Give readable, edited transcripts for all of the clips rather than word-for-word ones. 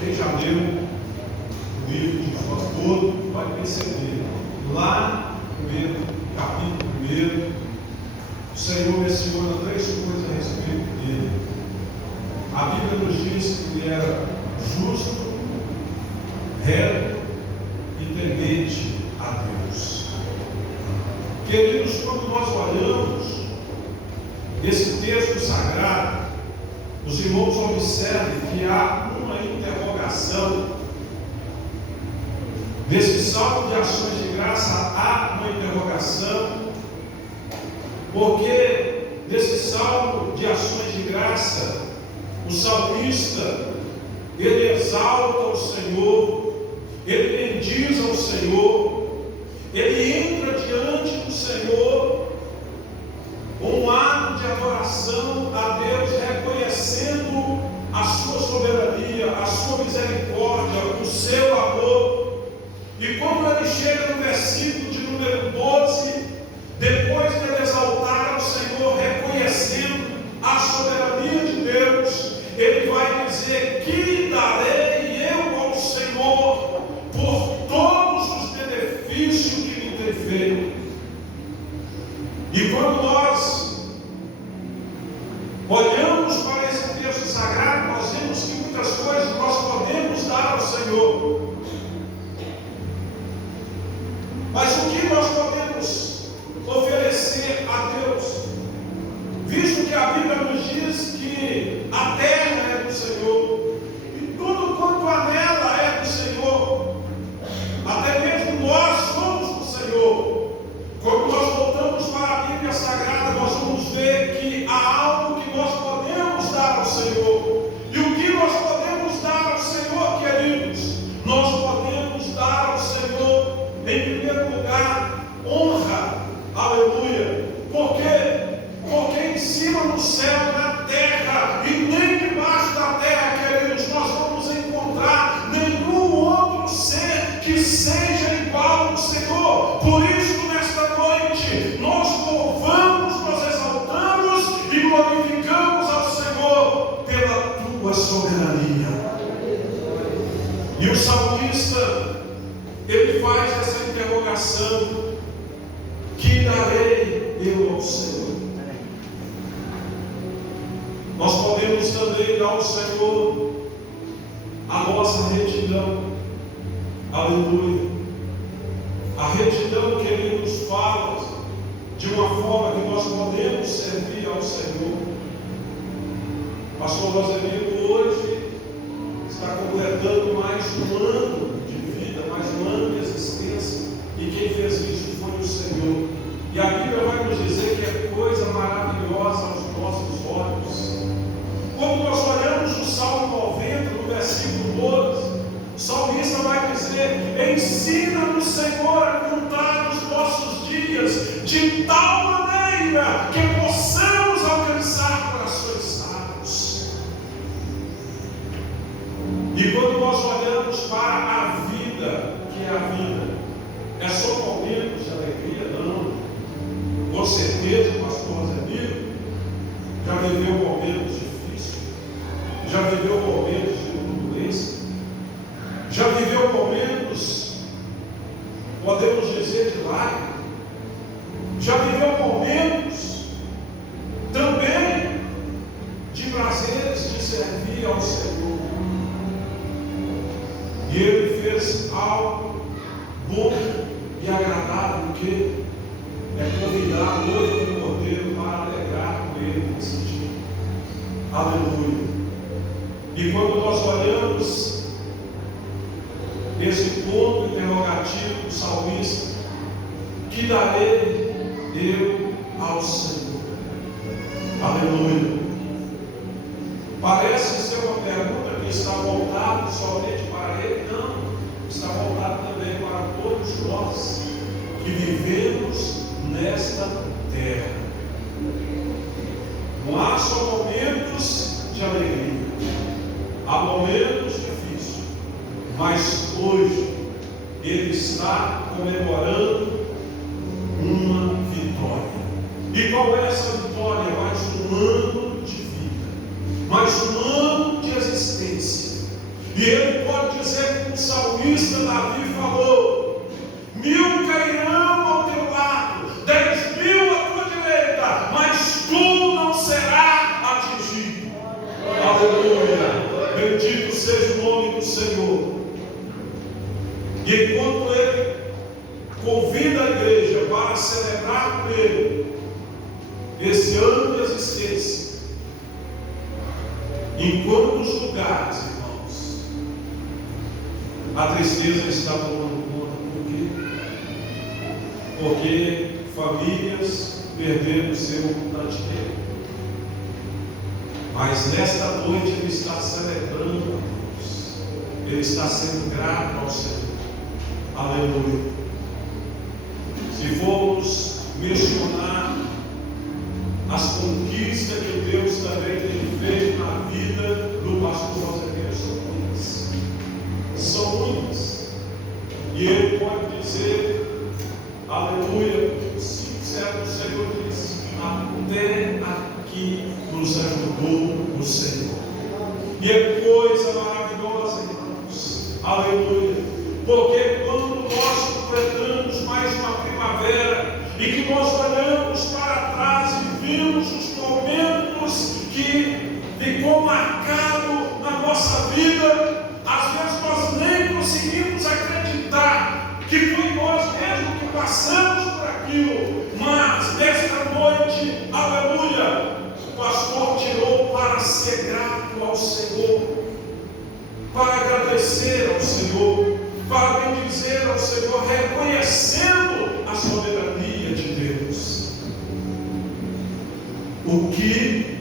Quem já leu o livro de Jó todo vai perceber, lá no capítulo 1, o Senhor menciona 3 coisas a respeito dele. A Bíblia nos diz que ele era justo, reto e temente a Deus. Queridos, quando nós olhamos esse texto sagrado, os irmãos observem que há uma interrogação. Nesse salmo de ações de graça há uma interrogação, porque nesse salmo de ações de graça, o salmista, ele exalta o Senhor, ele bendiz ao Senhor, ele entra diante do Senhor com um ato de adoração a Deus, reconhecendo a sua soberania, a sua misericórdia, o seu amor. E quando ele chega no versículo de número 12, depois de ele exaltar ao Senhor, reconhecendo a soberania de Deus, ele vai dizer: que darei eu ao Senhor por todos os benefícios que me tem feito? E quando nós olhamos para esse texto sagrado, nós vemos que muitas coisas nós podemos dar ao Senhor, mas o que nós podemos oferecer a Deus? Visto que a Bíblia nos diz que a terra é do Senhor, e tudo quanto há nela é do Senhor, até mesmo nós somos do Senhor. Quando nós voltamos para a Bíblia Sagrada, nós vamos ver que há algo que nós podemos dar ao Senhor. E o que nós podemos dar ao Senhor, queridos? Nós podemos dar ao Senhor, em primeiro lugar, honra. Aleluia. Por quê? Porque em cima do céu, na terra, e nem debaixo da terra, queridos, nós vamos encontrar nenhum outro ser que seja igual ao Senhor. Por isso, nesta noite, nós louvamos, nós exaltamos e glorificamos ao Senhor pela tua soberania. E o salmista, ele faz essa interrogação: que darei eu ao Senhor? Nós podemos também dar ao Senhor a nossa retidão. Aleluia. A retidão, queridos, fala de uma forma que nós podemos servir ao Senhor. Pastor Rosemiro hoje está completando mais um ano de vida, mais um ano de existência, e quem fez isso foi o Senhor. E a Bíblia vai nos dizer que é coisa maravilhosa aos nossos olhos. Quando nós olhamos o Salmo 90, no versículo 12, o salmista vai dizer: ensina-nos, Senhor, a contar os nossos dias, de tal maneira que possamos alcançar corações sábios. E quando nós olhamos para a vida, que é a vida, é só momentos de alegria? Não. Com certeza, o pastor Rosemiro já viveu momentos difíceis, já viveu momentos de turbulência, já viveu momentos, podemos dizer, de lágrimas, já viveu momentos também de prazeres de servir ao Senhor. E ele fez algo bom e agradável, que é convidar o noivo do Cordeiro para alegrar com ele nesse dia. Aleluia. E quando nós olhamos esse ponto interrogativo do salmista: que darei eu ao Senhor? Aleluia. Parece ser uma pergunta que está voltada somente para ele. Não, está voltada também para todos nós que vivemos nesta terra. Não há só momentos de alegria, há momentos difíceis, mas hoje ele está comemorando uma vitória. E qual é essa vitória? Mais um ano de vida, mais um ano de existência. E ele pode dizer, como o salmista Davi falou: 1000 cairão ao teu lado, 10.000 à tua direita, mas tu não serás atingido. Aleluia! Bendito seja o nome do Senhor. E enquanto ele convida a igreja para celebrar com ele esse ano de existência, em quantos lugares, irmãos, a tristeza está tomando conta? Por quê? Porque famílias perderam seu ante querido. Mas nesta noite ele está celebrando a Deus, ele está sendo grato ao Senhor. Aleluia. Se formos mencionar as conquistas que Deus também tem feito na vida do pastor Rosemiro, são muitas. E ele pode dizer, aleluia, sincero, o Senhor diz: até aqui nos ajudou o Senhor. E é coisa maravilhosa, irmãos, aleluia. Porque quando nós completamos mais uma primavera e que nós olhamos para trás e vimos os momentos que ficou marcado na nossa vida, às vezes nós nem conseguimos acreditar que foi nós mesmos que passamos por aquilo. Mas nesta noite, aleluia, o pastor tirou para ser grato ao Senhor, para agradecer ao Senhor, para bendizer ao Senhor, reconhecendo a soberania de Deus. O que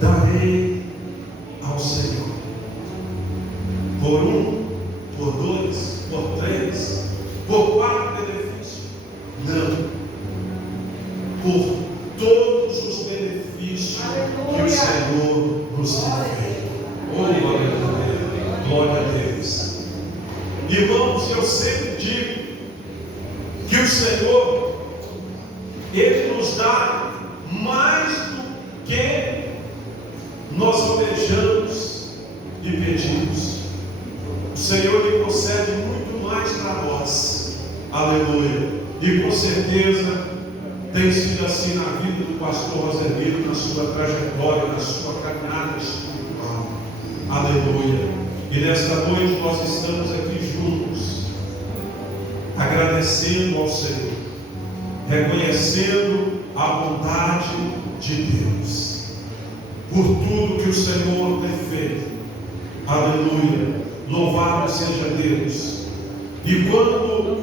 darei ao Senhor? Por um, por dois, por três, por quatro benefícios? Não. Por todos os benefícios que o Senhor nos tem feito. Oh, glória a Deus. Irmãos, eu sempre digo que o Senhor, Ele nos dá mais do que nós almejamos e pedimos. O Senhor lhe concede muito mais para nós. Aleluia. E com certeza tem sido assim na vida do pastor Rosemiro, na sua trajetória, na sua caminhada espiritual. Aleluia. E nesta noite nós estamos aqui juntos, agradecendo ao Senhor, reconhecendo a bondade de Deus, por tudo que o Senhor tem feito. Aleluia. Louvado seja Deus. E quando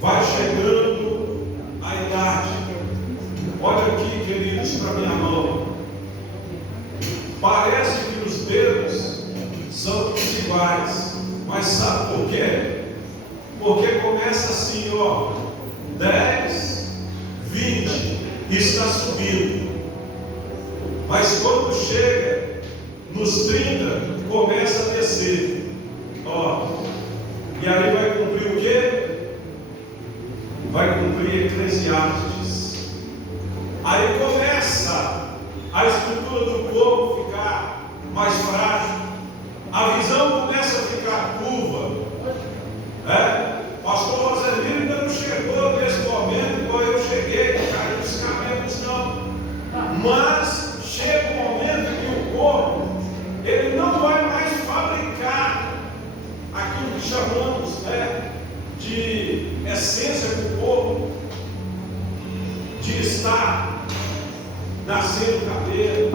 vai chegando a idade, olha aqui, queridos, para minha mão, parece que os dedos são todos iguais, mas sabe por quê? Porque começa assim, ó, 10, 20, está subindo, mas quando chega nos 30, começa a descer, ó, e aí vai cumprir o quê? Vai cumprir Eclesiastes. Aí começa a estrutura do corpo ficar mais frágil, a visão começa a ficar curva. Pastor Rosemiro ainda não chegou nesse momento igual eu cheguei, caiu os cabelos não. Mas chega um momento que o corpo, ele não vai mais fabricar aquilo que chamamos, de essência do corpo, de estar nascendo o cabelo,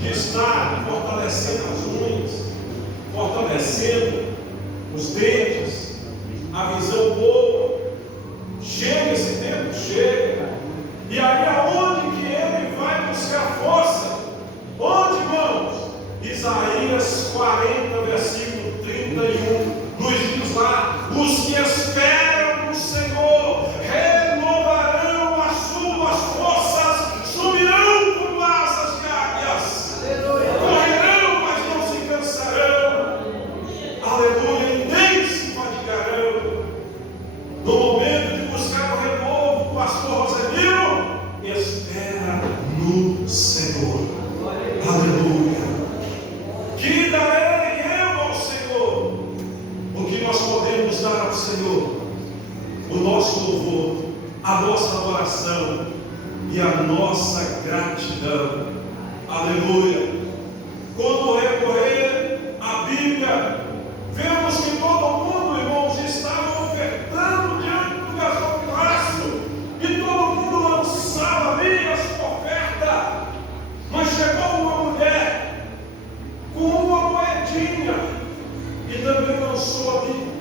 de estar fortalecendo as unhas, fortalecendo os dentes, a visão boa. Chega esse tempo, chega. E aí aonde que ele vai buscar força? Onde, irmãos? Isaías 40, versículo 31, nos diz lá: os que esperam no Senhor renovarão as suas forças, subirão como asas de águias, correrão, mas não se cansarão, aleluia, e nem se fadigarão. No momento de buscar o renovo, o pastor Rosemiro espera no Senhor, aleluia. Que darei a nossa adoração e a nossa gratidão. Aleluia! Quando recorrer à Bíblia, vemos que todo mundo, irmãos, estava ofertando diante do gasofilácio, e todo mundo lançava ali a sua oferta. Mas chegou uma mulher com uma moedinha e também lançou ali.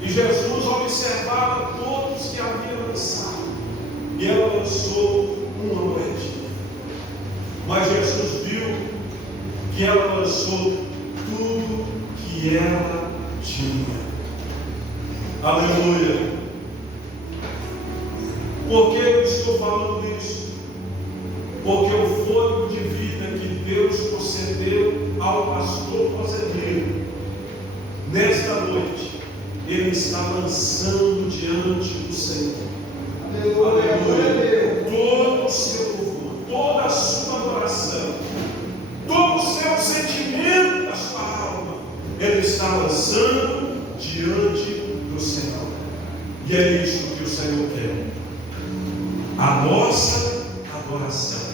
E Jesus observava todos que haviam lançado, e ela lançou uma moedinha. Mas Jesus viu que ela lançou tudo que ela tinha. Aleluia! Por que eu estou falando isso? Porque o fôlego de vida que Deus concedeu ao pastor Rosemiro, nesta noite, ele está lançando diante do Senhor. Aleluia! Todo o seu louvor, toda a sua adoração, todo o seu sentimento da sua alma, ele está lançando diante do Senhor. E é isso que o Senhor quer: a nossa adoração,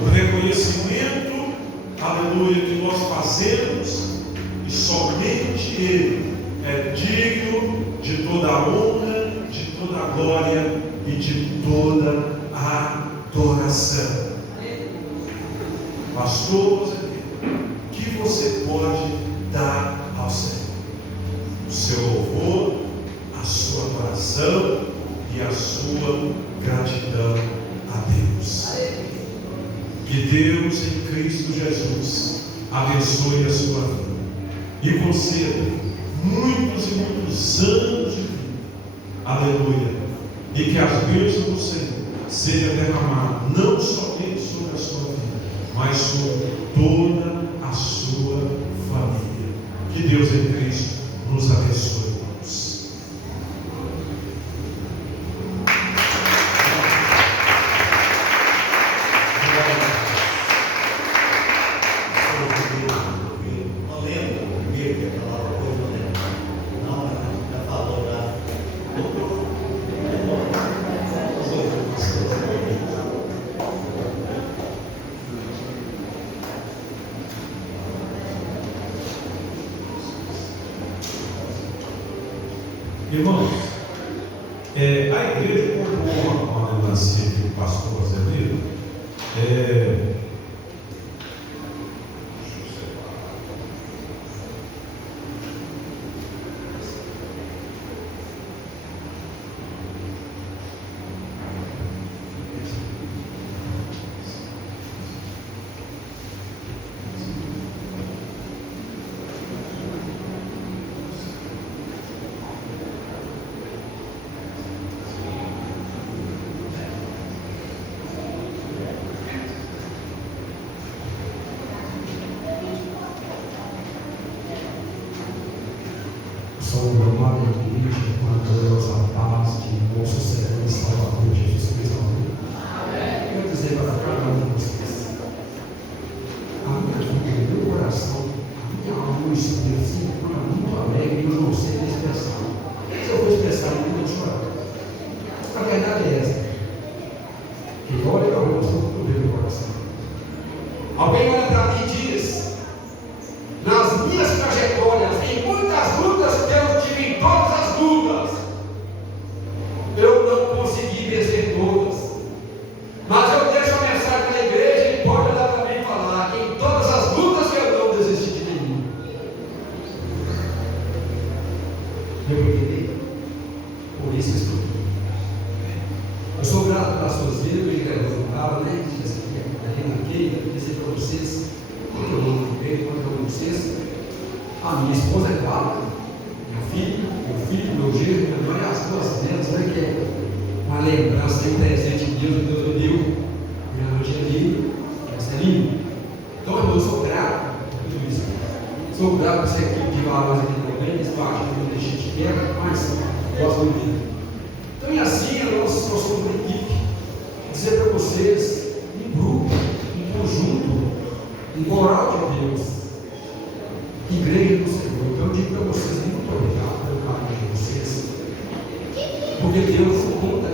o reconhecimento, aleluia, que nós fazemos, e somente Ele é digno de toda a honra, de toda a glória e de toda a adoração. Pastor, o que você pode dar ao Senhor? O seu louvor, a sua adoração e a sua gratidão a Deus. Que Deus em Cristo Jesus abençoe a sua vida e conceda muitos e muitos anos de vida. Aleluia! E que as bênçãos do Senhor sejam derramadas não somente sobre a sua vida, mas sobre toda a sua família. Que Deus em Cristo nos abençoe. Irmãos, a igreja comprou uma melancia que o pastor Rosemiro. Sou o amado igreja, mandamos a paz de nosso Senhor e Salvador Jesus Cristo. Amém. Quero dizer para cada um de vocês, a minha vida, o meu coração, a minha alma, o Espírito se encontra muito alegre e eu não sei expressar. Se eu vou expressar, eu vou chorar. A verdade é essa. Que olha para o rosto do meu coração. Alguém olha para mim e diz: nas minhas trajetórias, em muitas lutas que eu tive, em todas as lutas, eu não consegui vencer todas. Mas eu deixo a mensagem na igreja e pode olhar para mim e falar que em todas as lutas que eu não desisti de nenhuma. Eu entendi? Por isso estou aqui. Eu sou grato pelas suas vidas, eu quero né? Dizer para vocês, quando eu amo ver, quando eu amo vocês, a minha esposa é clara, meu filho, meu genro, minha mãe, as duas netas, né, que é uma lembrança, um presente de Deus me deu, minha noite é linda, essa é linda. Então eu sou grato por tudo isso. Sou grato por ser equipe de valores aqui também, eles baixam, não deixam de quebra, mas gosto muito. Então e assim, nós somos uma equipe, dizer para vocês, um grupo, um conjunto, um coral de Deus, igreja do Senhor. Então eu digo para vocês, muito obrigado pelo carinho de vocês, porque Deus conta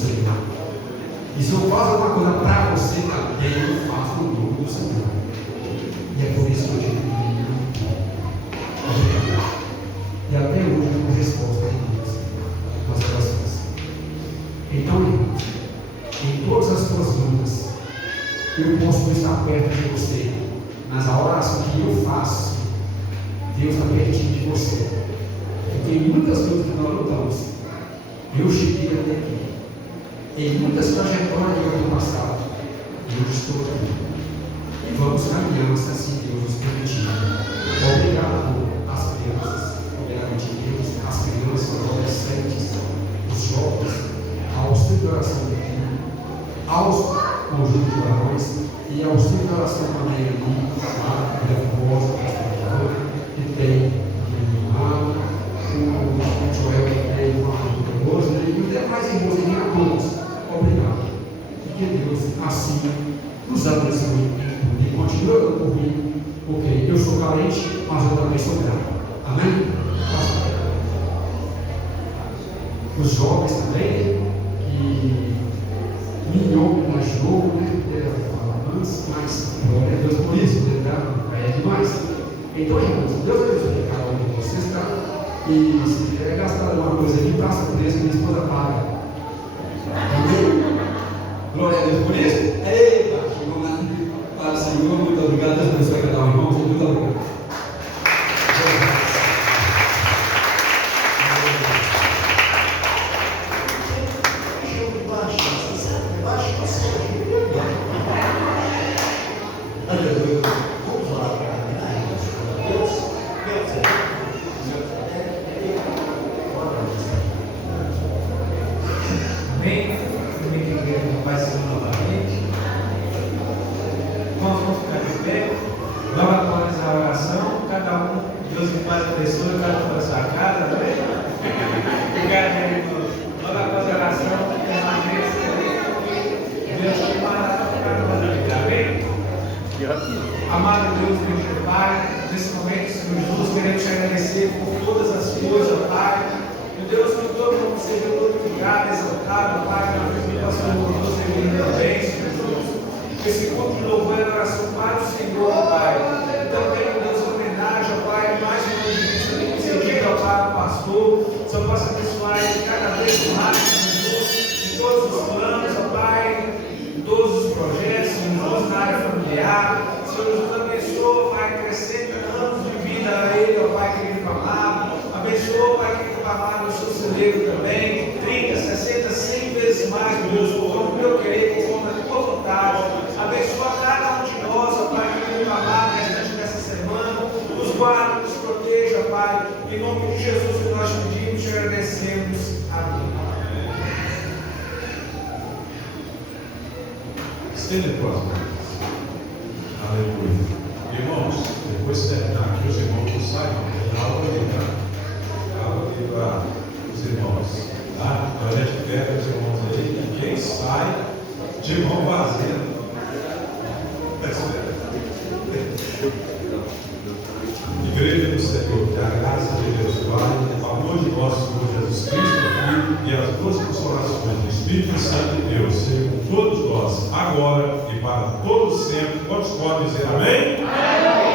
Senhor. E se eu faço alguma coisa para você também, eu faço no nome do Senhor. E é por isso que eu digo. E até hoje eu tenho resposta de Deus nas orações. Então, irmãos, em todas as suas lutas, eu posso estar perto de você, mas a oração que eu faço, Deus está pertinho de você. Porque em muitas lutas que nós lutamos, eu cheguei até aqui. Em muitas trajetórias que eu tenho passado, eu estou aqui. E vamos caminhando se assim Deus nos permitir. Obrigado às crianças, obrigado a Deus, às crianças, aos adolescentes, os jovens, ao centro de oração daqui, aos conjuntos de varões e ao centro de oração também ali, lá, Revosa, que tem o Joel, que tem uma hoje, e os demais irmãos e a todos. Obrigado. E que Deus assim nos abençoe e continue por mim, porque eu sou carente, mas eu também sou grato. Amém? Os jovens também, que Mignon mais novo, né? Antes, mas glória a Deus por isso, é demais. Então, irmãos, Deus abençoe cada um de vocês, tá? E se quiser gastar alguma coisa aqui, passa por isso, minha esposa paga. Amém? Glória a Deus por isso. Eita, chegou lá. Para o Senhor, muito obrigado. Deus abençoe cada um, irmão. Muito obrigado. Amado Deus, meu Pai, nesse momento, Senhor Jesus, queremos te agradecer por todas as coisas, Pai. Meu Deus, que todo mundo seja glorificado, exaltado, Pai, na vida do pastor Rodolfo também, Senhor Jesus. Esse culto de louvor e oração para o Senhor, Pai. E também, meu Deus, homenagem, Pai, mais uma vez, que concedido ao Pai, ao pastor, só possa abençoar ele cada vez mais, Senhor Jesus, em todos os planos, ó Pai, em todos os projetos, Senhor Jesus, na área familiar. Senhor Jesus, abençoa, Pai, acrescenta anos de vida a ele, ó Pai querido amado. Abençoa, Pai querido amado, o seu celeiro também, 30, 60, 100 vezes mais, Deus, por conta do meu querer, por conta da tua vontade. Abençoa cada um de nós, ó Pai querido amado, restante dessa semana. Nos guarda, nos proteja, Pai. Em nome de Jesus que nós pedimos e agradecemos. Amém. Estende próximo. Aleluia. Irmãos, depois de terminar aqui, os irmãos não saibam, tem aula ali, tá? Aula ali para os irmãos, tá? Então a gente pega os irmãos aí e quem sai de mão vazia. Igreja do Senhor, que a graça de Deus Pai, o amor de nosso Senhor Jesus Cristo, Filho, e as duas consolações do Espírito Santo de Deus sejam com todos nós, agora e para todos sempre. Quantos podem dizer amém? Amém.